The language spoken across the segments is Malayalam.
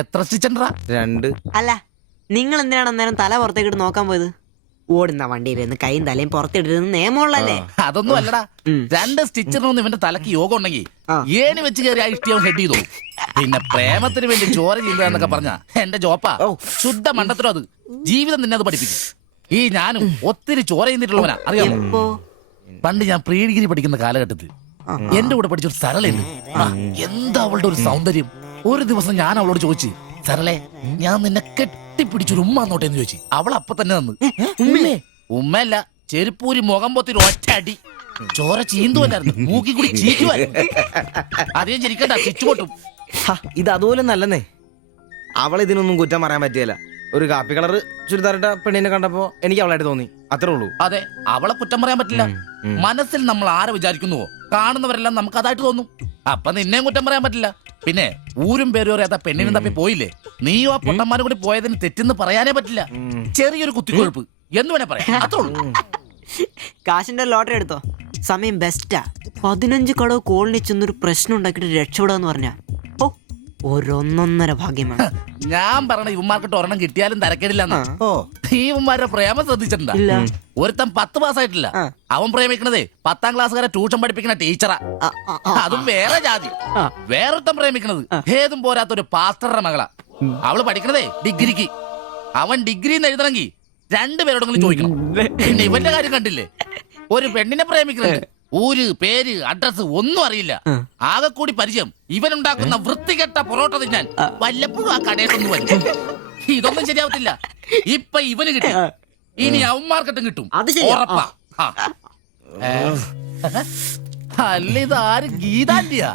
എത്ര സ്റ്റിച്ചണ്ടാ? 2. അല്ല, നിങ്ങൾ എന്തിനാണ് അന്നേരം തല പുറത്തേക്കിട്ട് നോക്കാൻ പോയത്? ഓടുന്ന വണ്ടിയിലിരുന്ന് കൈയും തലയും പുറത്തിട്ടിരുന്ന് നിയമമുള്ളല്ലേ? അതൊന്നും അല്ലടാ. 2 സ്റ്റിച്ചറിനൊന്നും ഇവന്റെ തലക്ക് യോഗം ഉണ്ടെങ്കിൽ ഏണി വെച്ച് കയറി ആ ഇഷ്ടിയവൻ ഹെഡ് ചെയ്തോ. പിന്നെ പ്രേമത്തിന് വേണ്ടി ചോര ചെയ്യുന്നതൊക്കെ പറഞ്ഞ എന്റെ ജോപ്പാ. ശുദ്ധ മണ്ടത്തരം അത്. ജീവിതം നിന്നെ അത് പഠിപ്പിക്കും. ഈ ഞാനും ഒത്തിരി ചോര ചെയ്തിട്ടുള്ളവനാ, അറിയാമോ? പണ്ട് ഞാൻ പ്രീ ഡിഗ്രി പഠിക്കുന്ന കാലഘട്ടത്തിൽ എന്റെ കൂടെ പഠിച്ചൊരു സരളയുണ്ട്. എന്താ അവളുടെ ഒരു സൗന്ദര്യം. ഒരു ദിവസം ഞാൻ അവളോട് ചോദിച്ചു, സരളെ ഞാൻ നിന്നെ കെട്ടിപ്പിടിച്ചൊരു ഉമ്മ എന്നോട്ടെ എന്ന് ചോദിച്ചു. അവൾ അപ്പൊ തന്നെ തന്നു. ഉമ്മയല്ല, ചെരുപ്പൂരി മുഖം പൊത്തിരി ഒറ്റ അടി. ചോര ചീന്തുവല്ലായിരുന്നു, മൂക്കി കൂടി ചീറ്റുമായിരുന്നു. അധികം ചിരിക്കണ്ട, ചിച്ചുപൊട്ടും. ഇത് അതുപോലെ നല്ലെന്നേ. അവൾ ഇതിനൊന്നും കുറ്റം പറയാൻ പറ്റിയല്ല. ഒരു കാപ്പി കളർ ചുരിദാറിട്ട പെണ്ണിനെ കണ്ടപ്പോ എനിക്ക് അവളായിട്ട് തോന്നി, അത്രേ ഉള്ളൂ. അതെ, അവളെ കുറ്റം പറയാൻ പറ്റില്ല. മനസ്സിൽ നമ്മൾ ആരെ വിചാരിക്കുന്നുവോ കാണുന്നവരെല്ലാം നമുക്ക് അതായിട്ട് തോന്നും. അപ്പൊ നിന്നെയും കുറ്റം പറയാൻ പറ്റില്ല. പിന്നെ ഊരും പേരും അറിയാത്ത പെണ്ണിനും തപ്പി പോയില്ലേ, നീയും ആ പൊട്ടന്മാരും കൂടി പോയതിന് തെറ്റെന്ന് പറയാനേ പറ്റില്ല. ചെറിയൊരു കുത്തിക്കൊഴുപ്പ് എന്ന് വേണേ പറയാം, അത്രേ ഉള്ളൂ. കാശിന്റെ ലോട്ടറി എടുത്തോ, സമയം ബെസ്റ്റാ. 15 കടവ് കോളനി ചെന്നൊരു പ്രശ്നം ഉണ്ടാക്കിട്ട് രക്ഷപ്പെടാന്ന് പറഞ്ഞ ഒരൊന്നൊന്നര ഭാഗ്യമാണ്. ഞാൻ പറഞ്ഞ ഇവന്മാർക്കിട്ട് ഒരെണ്ണം കിട്ടിയാലും തരക്കേടില്ലെന്നാ. ഈ ഇവന്മാരുടെ പ്രേമം ശ്രദ്ധിച്ചിട്ടുണ്ടാ? ഒരുത്തൻ 10 പാസ്സായിട്ടില്ല. അവൻ പ്രേമിക്കണതേ 10ാം ക്ലാസ്സുകാരെ ട്യൂഷൻ പഠിപ്പിക്കുന്ന ടീച്ചറാ. അതും വേറെ ജാതി. വേറൊരുത്തൻ പ്രേമിക്കണത് ഏതും പോരാത്തൊരു പാസ്റ്ററുടെ മകളാ. അവള് പഠിക്കണതേ ഡിഗ്രിക്ക്. അവൻ ഡിഗ്രി എഴുതണമെങ്കിൽ 2 പേരോടെങ്കിലും ചോദിക്കണം. പിന്നെ ഇവന്റെ കാര്യം കണ്ടില്ലേ, ഒരു പെണ്ണിനെ പ്രേമിക്കുന്നത് ഊര് പേര് അഡ്രസ് ഒന്നും അറിയില്ല. ആകെ കൂടി പരിചയം ഇവനുണ്ടാക്കുന്ന വൃത്തികെട്ട പൊറോട്ട തിന്നാൻ വല്ലപ്പോഴും ആ കടയിലൊന്നും വരും. ഇതൊന്നും ശരിയാവത്തില്ല. ഇപ്പൊ ഇവന് കിട്ടി, ഇനി അവന്മാർക്കിട്ടും കിട്ടും, ഉറപ്പാ. അല്ല, ഇത് ആര് ഗീതാന്റിയാ?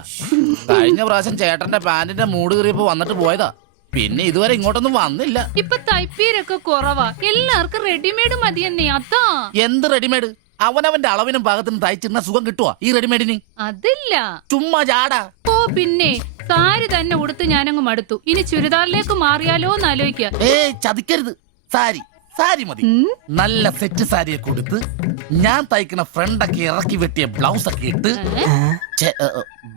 കഴിഞ്ഞ പ്രാവശ്യം ചേട്ടന്റെ പാന്റിന്റെ മൂട് കയറിയപ്പോ വന്നിട്ട് പോയതാ. പിന്നെ ഇതുവരെ ഇങ്ങോട്ടൊന്നും വന്നില്ല. ഇപ്പൊ തയ്പ്പീരൊക്കെ കുറവാ, എല്ലാവർക്കും റെഡിമെയ്ഡ് മതിയെന്നേ. അതാ. എന്ത് റെഡിമെയ്ഡ്? അവനവന്റെ അളവിനും പാകത്തിനും തയ്ച്ചിരുന്ന സുഖം കിട്ടുവാ ഈ റെഡിമെയ്ഡിന്? അതില്ല, ചുമ്മാ ചാടാ. ഓ പിന്നെ സാരി തന്നെ ഉടുത്ത് ഞാനങ്ങ് മടുത്തു. ഇനി ചുരിദാറിലേക്ക് മാറിയാലോ എന്ന് ആലോചിക്ക. ചതിക്കരുത്. സാരി മതി. നല്ല സെറ്റ് സാരിയെ കൊടുത്ത് ഞാൻ തയ്ക്കുന്ന ഫ്രണ്ടൊക്കെ ഇറക്കി വെട്ടിയ ബ്ലൗസ് ഒക്കെ ഇട്ട്,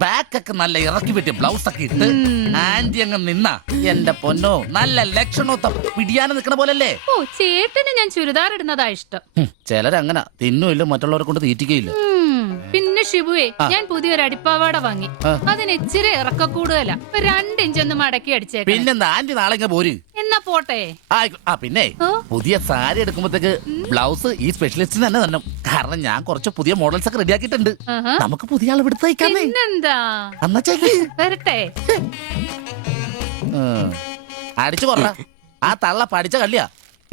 ബാക്കൊക്കെ നല്ല ഇറക്കി വെട്ടിയ ബ്ലൗസ് ഒക്കെ ഇട്ട് ആന്റി അങ്ങ് നിന്ന എന്റെ പൊന്നോ നല്ല ലക്ഷണത്തെ പിടിയാനെ നിക്കണ പോലല്ലേ. ഓ, ചേട്ടന് ഞാൻ ചുരിദാർ ഇടുന്നതാ ഇഷ്ടം. ചിലരങ്ങനെ തിന്നുമില്ല, മറ്റുള്ളവരെ കൊണ്ട് തീറ്റിക്കയില്ല. പിന്നെ ഷിബുവേ, ഞാൻ പുതിയൊരു അടിപ്പാവാട വാങ്ങി. അതിന് ഇച്ചിരി ഇറക്ക കൂടുതലാ. 2 ഇഞ്ച് ഒന്ന് മടക്കി അടിച്ചേക്കാം. പിന്നെന്താ, ആന്റി നാളെ പോര്. എന്നാ പോട്ടെ. പിന്നെ പുതിയ സാരി എടുക്കുമ്പോഴത്തേക്ക് ബ്ലൗസ് ഈ സ്പെഷ്യലിസ്റ്റിന് തന്നെ തന്നെ. കാരണം ഞാൻ കുറച്ച് പുതിയ മോഡൽസ് ഒക്കെ റെഡിയാക്കിയിട്ടുണ്ട്. നമുക്ക് പുതിയ ആൾ എടുത്ത് തയ്ക്കാമേ. പിന്നെന്താ, വരട്ടെ. അടിച്ചു കൊറ. ആ തള്ള പഠിച്ച കല്യാ.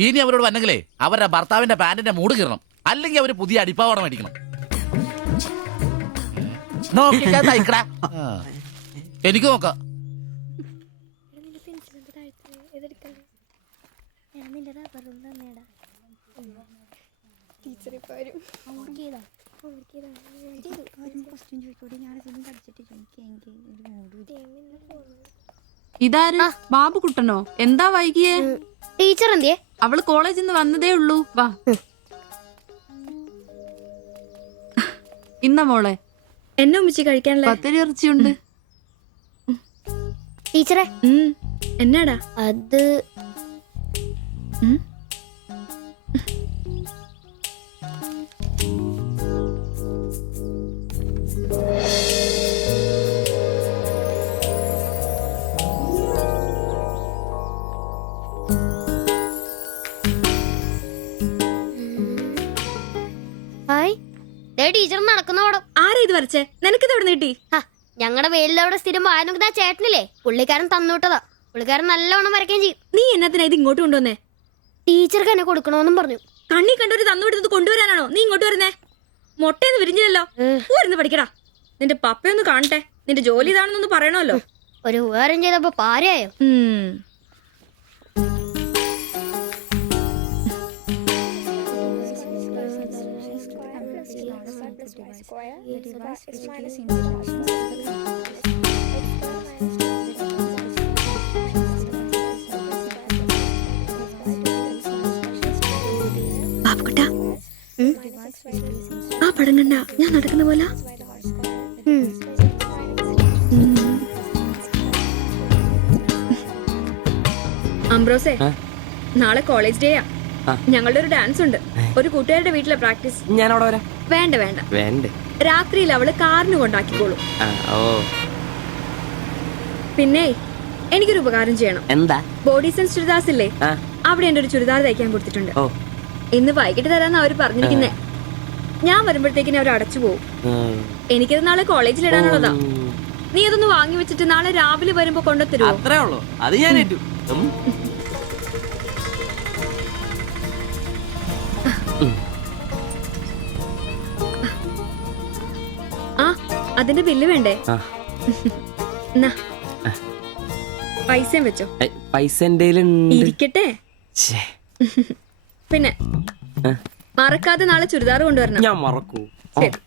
ഇനി അവരോട് വന്നെങ്കിലേ അവരുടെ ഭർത്താവിന്റെ പാന്റിന്റെ മൂട് കീറണം, അല്ലെങ്കിൽ അവര് പുതിയ അടിപ്പാവട മേടിക്കണം. എനിക്ക് നോക്കാം. ഇതാര്? ബാബുക്കുട്ടനോ? എന്താ വൈകിയേ? ടീച്ചർ എന്തിയെ? അവള് കോളേജിൽ നിന്ന് വന്നതേ ഉള്ളൂ. വാ. ഇന്ന മോളെ എന്നെ ഉമ്മിച്ച് കഴിക്കാനുള്ള പത്തിരി ഇറച്ചിയുണ്ട്. ടീച്ചറെ എന്നാടാ അത്? ടീച്ചർ നടക്കുന്ന പടം. ആരാ ഇത് വരച്ചേ? നിനക്കിത് എവിടെ കിട്ടി? ഞങ്ങളുടെ വെയിലവിടെ സ്ഥിരം വായനക്ക് ആ ചേട്ടനില്ലേ, പുള്ളിക്കാരൻ തന്നുവിട്ടതാ. പുള്ളിക്കാരൻ നല്ലോണം വരയ്ക്കുകയും ചെയ്യും. നീ എന്നത്തിനാ ഇത് ഇങ്ങോട്ട് കൊണ്ടുവന്നേ? ടീച്ചർക്ക് എന്നെ കൊടുക്കണോന്നും പറഞ്ഞു. കണ്ണി കണ്ടൊരു തന്നുവിട്ടത് കൊണ്ടുവരാനാണോ നീ ഇങ്ങോട്ട് വരുന്നേ? മൊട്ടയൊന്നും വിരിഞ്ഞില്ലല്ലോ. പോരുന്ന് പഠിക്കടാ. നിന്റെ പപ്പയൊന്ന് കാണട്ടെ. നിന്റെ ജോലി ഇതാണെന്നൊന്ന് പറയണമല്ലോ. ഒരു ഉപകാരം ചെയ്തപ്പോ പാരയായോ? ബാബുക്കുട്ടാ, ആ പടം കണ്ട ഞാൻ നടക്കുന്ന പോലെ? അംബ്രോസേ നാളെ കോളേജ് ഡേയാ. ഞങ്ങളുടെ ഒരു ഡാൻസ് ഉണ്ട്. ഒരു കൂട്ടുകാരുടെ വീട്ടിലെ പ്രാക്ടീസ്. ഞാൻ അവിടെ വരാം. വേണ്ട വേണ്ട, വേണ്ടേ? രാത്രിയിൽ അവള് കാറിന് കൊണ്ടാക്കിക്കോളും. ഓ പിന്നെ എനിക്കൊരു ഉപകാരം ചെയ്യണം. എന്താ? ബോഡി സെൻസ് ചുരിദാർസ് ഇല്ലേ, അവിടെ എന്റെ ഒരു ചുരിദാർ തയ്ക്കാൻ കൊടുത്തിട്ടുണ്ട്. ഇന്ന് വൈകിട്ട് തരാന്ന് അവര് പറഞ്ഞിരിക്കുന്നേ. ഞാൻ വരുമ്പോഴത്തേക്കിന് അവർ അടച്ചു പോകും. എനിക്കത് നാളെ കോളേജിൽ ഇടാനുള്ളതാ. നീ അതൊന്ന് വാങ്ങി വെച്ചിട്ട് നാളെ രാവിലെ വരുമ്പോ കൊണ്ടുത്തരുമോ? അത്രേ ഉള്ളൂ, അത് ഞാൻ ഏറ്റു. ആ അതിന്റെ ബില്ല് വേണ്ടേ? എന്നാ പൈസയും വെച്ചോ. പൈസ ഇരിക്കട്ടെ. പിന്നെ മറക്കാതെ നാളെ ചുരിദാർ കൊണ്ടുവരണം. ഞാൻ മറക്കൂ. ശരി.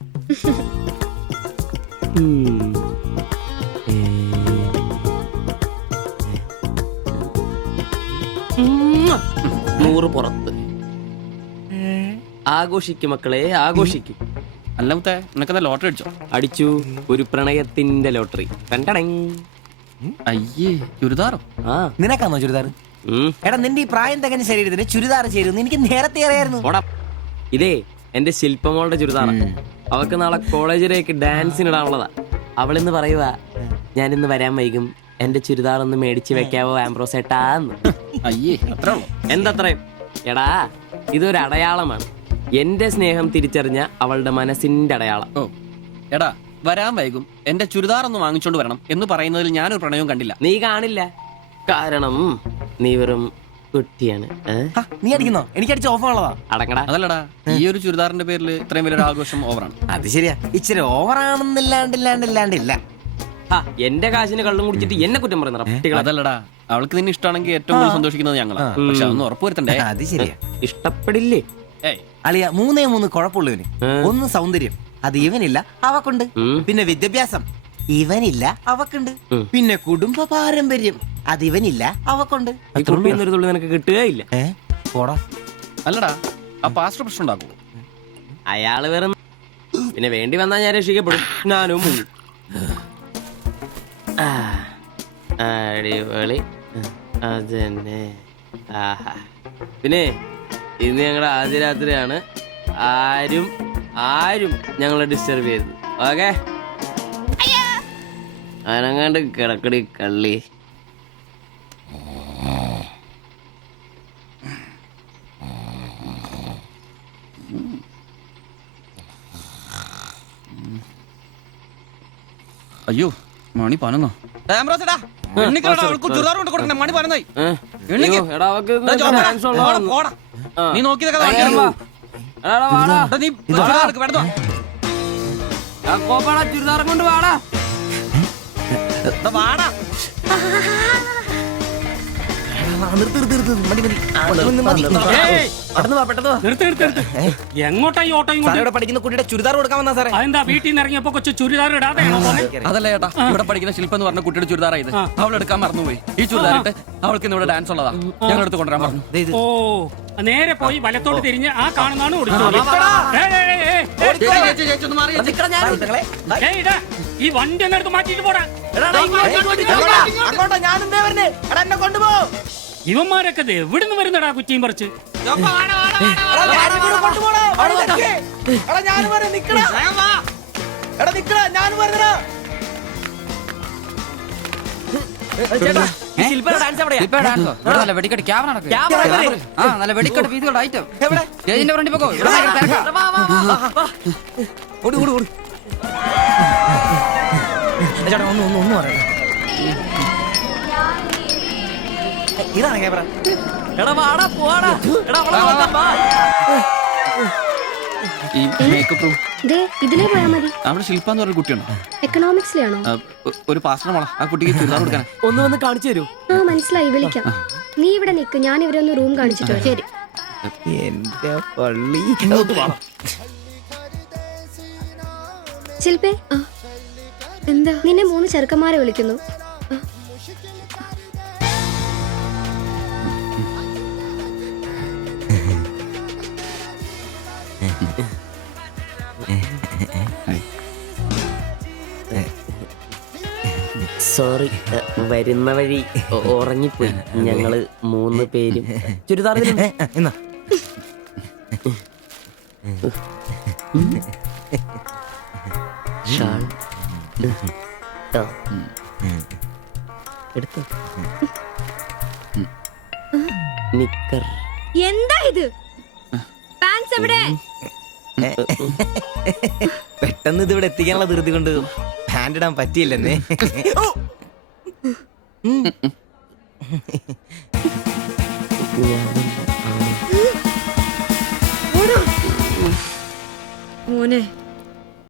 നൂറ് പുറത്ത്. ആഘോഷിക്കും മക്കളെ, ആഘോഷിക്കും. അല്ല മുത്തേ, നിനക്കെന്താ ലോട്ടറി അടിച്ചോ? അടിച്ചു, ഒരു പ്രണയത്തിന്റെ ലോട്ടറി. അയ്യേ, ചുരിദാറോ? ആ നിനക്കാന്നോ ചുരിദാർ? എടാ നിന്റെ ഈ പ്രായം തികഞ്ഞ ശരീരത്തിന് ചുരിദാർ ചേരുന്നു എനിക്ക് നേരത്തെ അറിയായിരുന്നു. ഇതേ എന്റെ ശില്പമോളുടെ ചുരിദാറ. അവക്ക് നാളെ കോളേജിലേക്ക് ഡാൻസിനിടാനുള്ളതാ. അവളിന്ന് പറയുവാ, ഞാനിന്ന് വരാൻ വൈകും, എന്റെ ചുരിദാർ ഒന്ന് മേടിച്ച് വെക്കാവോ ആംബ്രോസേട്ടാന്ന്. അയ്യേ, അത്ര ഉള്ളു. എന്തത്രയും? എടാ ഇതൊരു അടയാളമാണ്. എന്റെ സ്നേഹം തിരിച്ചറിഞ്ഞ അവളുടെ മനസ്സിന്റെ അടയാളം. ഓ എടാ, വരാൻ വൈകും, എന്റെ ചുരിദാർ ഒന്ന് വാങ്ങിച്ചോണ്ട് വരണം എന്ന് പറയുന്നതിൽ ഞാനൊരു പ്രണയവും കണ്ടില്ല. നീ കാണില്ല, കാരണം നീ വെറും കുട്ടിയാണ്. നീ അടിക്കുന്നോ? എനിക്ക് അടിച്ച ഓഫറുള്ളതാ. അടങ്ങടാ. അതല്ലടാ, ഈ ഒരു ചുരിദാറിന്റെ പേരിൽ ഇത്രയും വലിയൊരു ആഘോഷം ഓവറാണ്. അത് ശരിയാ, ഇച്ചിരി ഓവറാണെന്നില്ലാണ്ടില്ല. എന്റെ കാശിന് കള്ളും കുടിച്ചിട്ട് എന്നെ കുറ്റം പറയുന്ന. അതല്ലടാ, അവൾക്ക് നിന്നെ ഇഷ്ടമാണെങ്കിൽ ഏറ്റവും കൂടുതൽ സന്തോഷിക്കുന്നത് ഞങ്ങളാ. പക്ഷെ അതൊന്ന് ഉറപ്പുവരുത്തണ്ടേ. അത് ശരിയാ. ഇഷ്ടപ്പെടില്ലേ? ഏയ് അളിയ 3 കുഴപ്പമുള്ളവന്. ഒന്ന് സൗന്ദര്യം, അത് ഇവനില്ല അവക്കുണ്ട്. പിന്നെ വിദ്യാഭ്യാസം, ഇവനില്ല അവക്കുണ്ട്. പിന്നെ കുടുംബ പാരമ്പര്യം, അത് ഇവനില്ല അവക്കുണ്ട്. ഒരു തുള്ളി നിനക്ക് കിട്ടുകയില്ല. പോടാ. അല്ലടാ, ആ പാസ്റ്റർ പ്രശ്നം ഉണ്ടാക്കൂ. അയാള് വേറെ. പിന്നെ വേണ്ടി വന്നാൽ ഞാൻ രക്ഷിക്കപ്പെടും. ഞാനും മുങ്ങും. അടിപൊളി, അതന്നെ. പിന്നെ ഇന്ന് ഞങ്ങളുടെ ആദ്യ രാത്രിയാണ്. ആരും ഞങ്ങളെ ഡിസ്റ്റർബ് ചെയ്തു. ഓക്കെ, അനങ്ങാണ്ട് കിടക്കടി കള്ളി. അയ്യോ, മണി 11. നീ നോക്കിയതൊക്കെ ചുരിദാറും കൊണ്ട് വാടാ. എങ്ങോട്ടാ ഈ ഓട്ടോ? പഠിക്കുന്ന കുട്ടിയുടെ ചുരിദാർ കൊടുക്കാൻ വന്നാ സാറേ. അതെന്താ വീട്ടിൽ നിന്ന് ഇറങ്ങിയപ്പോ കൊച്ചു ചുരിദാർ ഇടാതെ? അതല്ല ചേട്ടാ, ഇവിടെ പഠിക്കുന്ന ശില്പം എന്ന് പറഞ്ഞ കുട്ടിയുടെ ചുരിദാർ ഇത്. അവൾ എടുക്കാൻ മറന്നുപോയി. ഈ ചുരിദാറിട്ട് അവൾക്ക് ഇന്ന് ഇവിടെ ഡാൻസ് ഉള്ളതാ. ഞങ്ങൾ എടുത്ത് കൊണ്ടുവരാൻ പറഞ്ഞു. ഓ, നേരെ പോയി വലത്തോട്ട് തിരിഞ്ഞ് ആ കാണുന്നതാണ് ഓടിച്ചോളി. ഈ വണ്ടി ഒന്ന് എടുത്ത് മാറ്റിട്ട് പോടാ. ഇവന്മാരൊക്കെ എവിടുന്ന് വരുന്നടാ കുറ്റിയും പറിച്ച്? ഇതാണ് ക്യാമറ. ഈ മേക്കപ്പ് റൂം ഇതിലേ പോയാ മതി. അവിടെ ശില്പ എന്ന് പറഞ്ഞ കുട്ടിയുണ്ടോ? എക്കണോമിക്സിലാണോ? ഒരു പാസ്റ്റർ മോളാ. ആ കുട്ടിക്ക് ചുരിദാർ കൊടുക്കാൻ ഒന്ന് വന്ന് കാണിച്ചു തരൂ. ആ മനസ്സിലായി, വിളിക്കാം. നീ ഇവിടെ നിക്ക്, ഞാൻ ഇവരൊന്ന് റൂം കാണിച്ചിട്ടോ. ശരി. എന്റെ പള്ളി. ശില്പേ, എന്താ? നിന്നെ 3 ചെറുക്കന്മാരെ വിളിക്കുന്നു. സോറി, വരുന്ന വഴി ഉറങ്ങിപ്പോയി. ഞങ്ങള് 3 പേരും ചുരിദാർ എന്നാ ഷാൾ എടുത്തു. നിക്കർ എന്താ ഇത്? പാൻസ് എവിടെ? പെട്ടെന്ന് ഇതിവിടെ എത്തിക്കാനുള്ള ധൃതി കൊണ്ട് പാൻറ് ഇടാൻ പറ്റിയില്ലെന്നേ. മോനെ